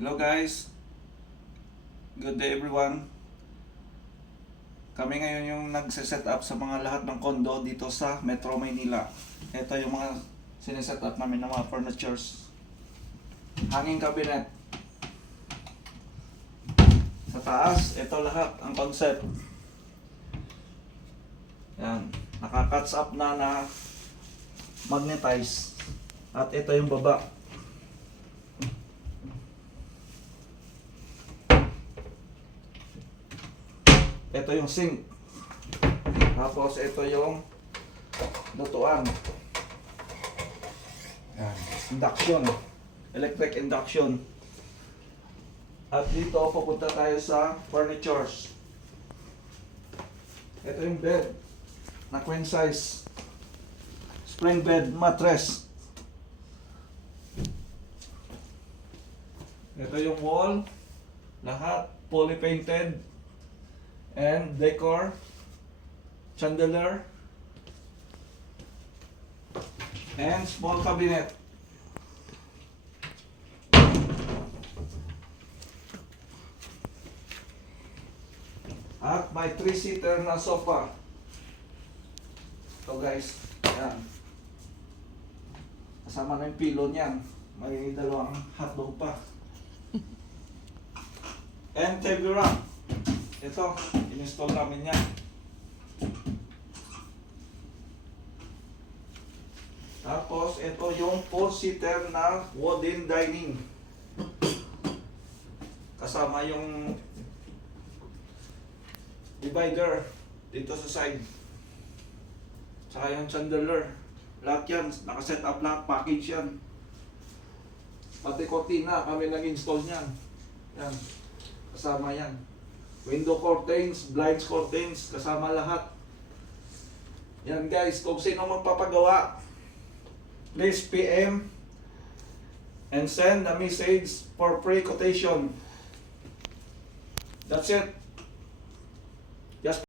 Hello guys, good day everyone. Kami ngayon yung nagsiset up sa mga lahat ng condo dito sa Metro Maynila. Ito yung mga sineset up namin ng mga furnitures. Hanging cabinet. Sa taas, ito lahat ang concept. Yan, naka-cuts up na magnetize. At ito yung baba. Ito yung sink. Tapos ito yung lutuan. Yan. Induction. Electric induction. At dito pupunta tayo sa furnitures. Ito yung bed na queen size. Spring bed mattress. Ito yung wall. Lahat fully painted. And decor, chandelier, and small cabinet. At may 3-seater na sofa. Ito guys, yan. Kasama na yung pillow niyan. May dalawang hotdog pa. And TV rack. Ito, in-install namin yan. Tapos, ito yung 4-seater na wooden dining. Kasama yung divider dito sa side. Saka yung chandelier. Lahat yan, nakaset up lahat, package yan. Pati cortina, kami nag-install yan. Yan, kasama yan. Window curtains, blinds curtains, kasama lahat. Yan guys, kung sino magpapagawa, please PM and send a message for free quotation. That's it. Just